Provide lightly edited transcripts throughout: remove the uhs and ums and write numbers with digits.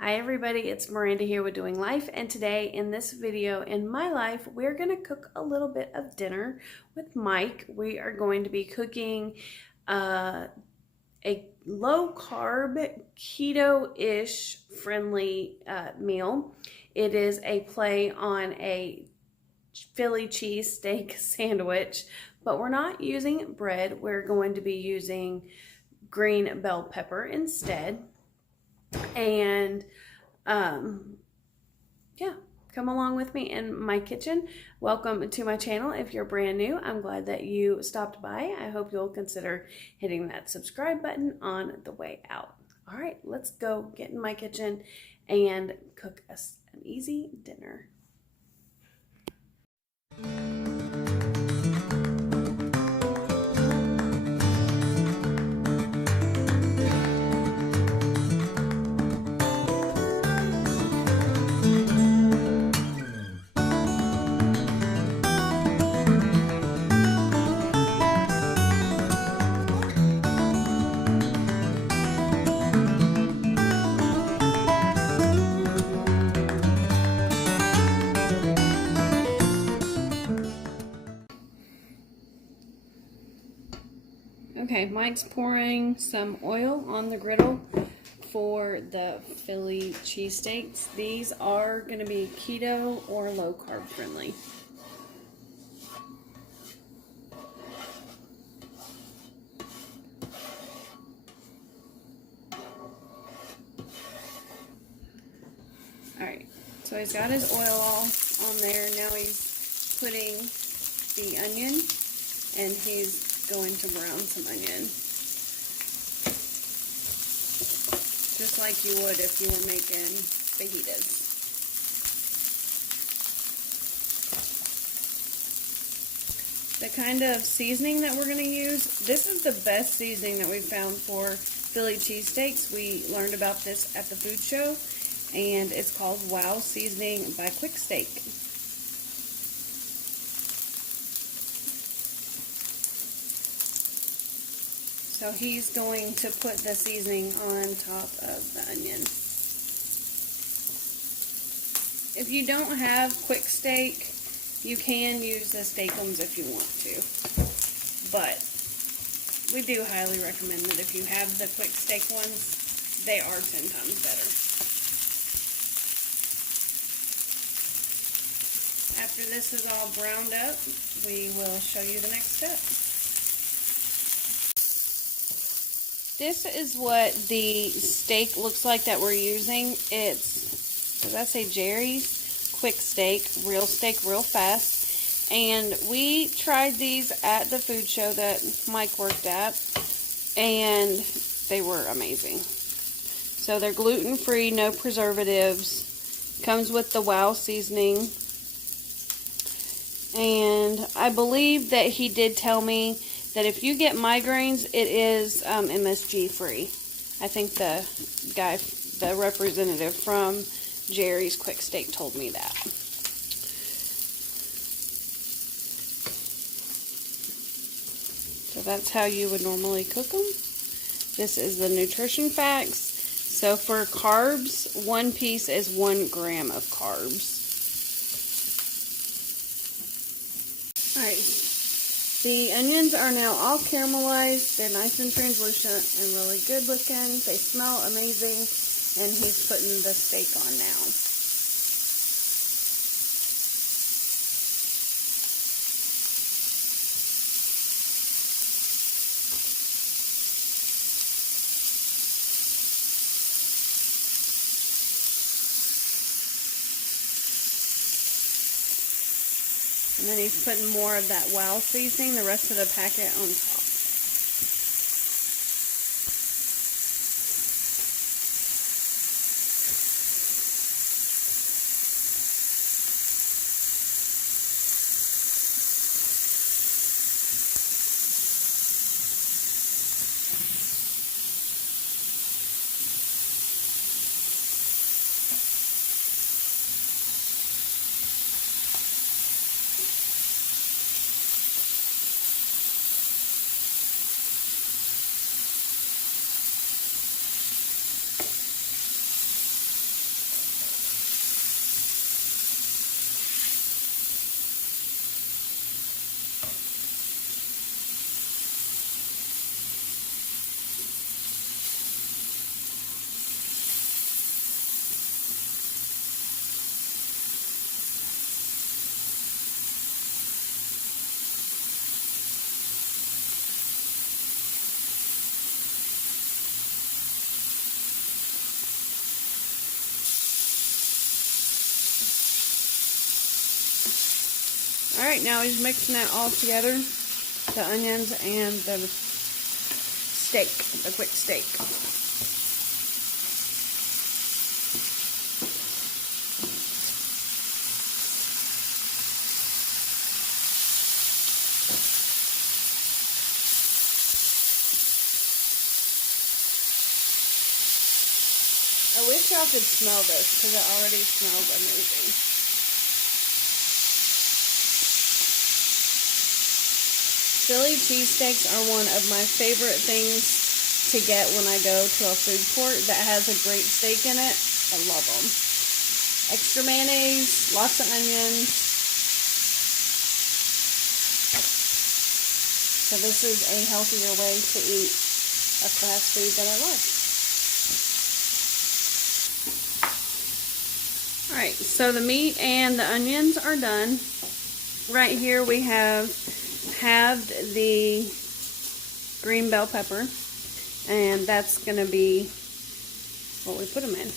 Hi everybody, it's Miranda here with Doing Life, and today in this video in my life we're going to cook a little bit of dinner with Mike. We are going to be cooking a low carb, keto-ish friendly meal. It is a play on a Philly cheesesteak sandwich, but we're not using bread. We're going to be using green bell pepper instead. And yeah, come along with me in my kitchen. Welcome to my channel. If you're brand new, I'm glad that you stopped by. I hope you'll consider hitting that subscribe button on the way out. All right, let's go get in my kitchen and cook us an easy dinner. Okay, Mike's pouring some oil on the griddle for the Philly cheesesteaks. These are going to be keto or low carb friendly. Alright, so he's got his oil all on there. Now he's putting the onion, and he's going to brown some onion. Just like you would if you were making fajitas. The kind of seasoning that we're going to use, this is the best seasoning that we found for Philly cheesesteaks. We learned about this at the food show, and it's called Wow Seasoning by Quick Steak. So he's going to put the seasoning on top of the onion. If you don't have Quick Steak, you can use the Steakums if you want to. But we do highly recommend that if you have the Quick Steak ones, they are 10 times better. After this is all browned up, we will show you the next step. This is what the steak looks like that we're using. It's, does that say Jerry's Quick Steak, real steak, real fast. And we tried these at the food show that Mike worked at, and they were amazing. So they're gluten-free, no preservatives, comes with the Wow seasoning. And I believe that he did tell me that if you get migraines, it is MSG free. I think the representative from Jerry's Quick Steak told me that. So that's how you would normally cook them. This is the nutrition facts. So for carbs, one piece is 1 gram of carbs. Alright. The onions are now all caramelized. They're nice and translucent and really good looking. They smell amazing. And he's putting the steak on now. And then he's putting more of that Wow seasoning, the rest of the packet, on top. right now he's mixing it all together, the onions and the steak, the quick steak. I wish y'all could smell this because it already smells amazing. Philly cheesesteaks are one of my favorite things to get when I go to a food court that has a great steak in it. I love them. Extra mayonnaise, lots of onions. So this is a healthier way to eat a fast food that I love. Alright, so the meat and the onions are done. Right here we have halved the green bell pepper, and that's going to be what we put them in.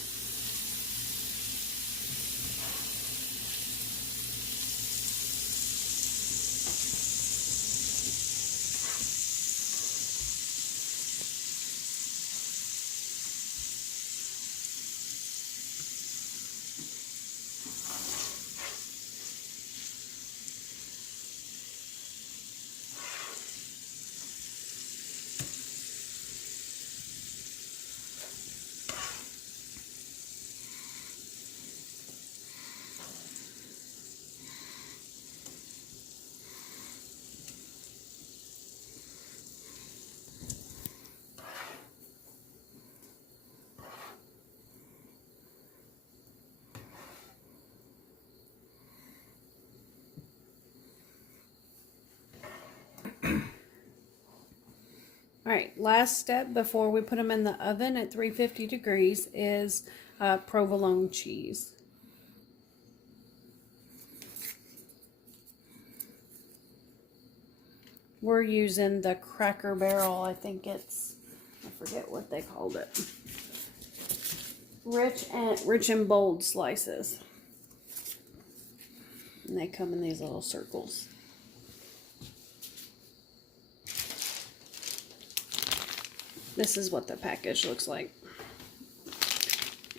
Alright, last step before we put them in the oven at 350 degrees is provolone cheese. We're using the Cracker Barrel, I think it's, I forget what they called it. Rich and bold slices. And they come in these little circles. This is what the package looks like.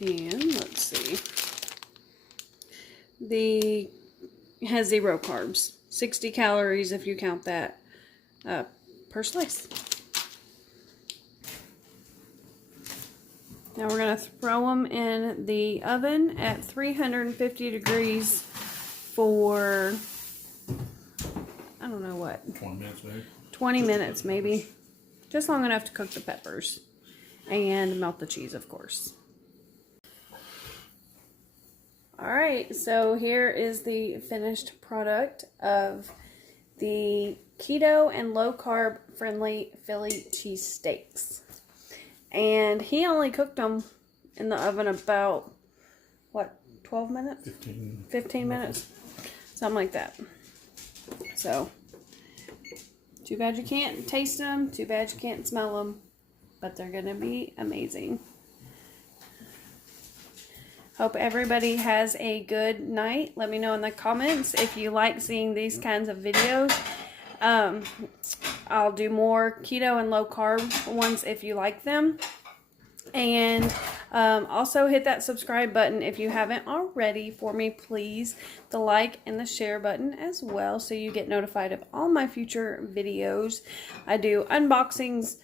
And let's see. It has 0 carbs. 60 calories if you count that per slice. Now we're going to throw them in the oven at 350 degrees for, I don't know what. 20 minutes maybe. 20 minutes maybe. Just long enough to cook the peppers and melt the cheese, of course. Alright, so here is the finished product of the keto and low carb friendly Philly cheesesteaks. And he only cooked them in the oven about, what, 12 minutes? 15 minutes? Something like that. So, too bad you can't taste them. Too bad you can't smell them. But they're going to be amazing. Hope everybody has a good night. Let me know in the comments if you like seeing these kinds of videos. I'll do more keto and low carb ones if you like them. And also hit that subscribe button if you haven't already for me, please. The like and the share button as well, so you get notified of all my future videos. I do unboxings,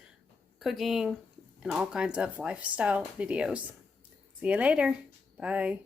cooking, and all kinds of lifestyle videos. See you later. Bye.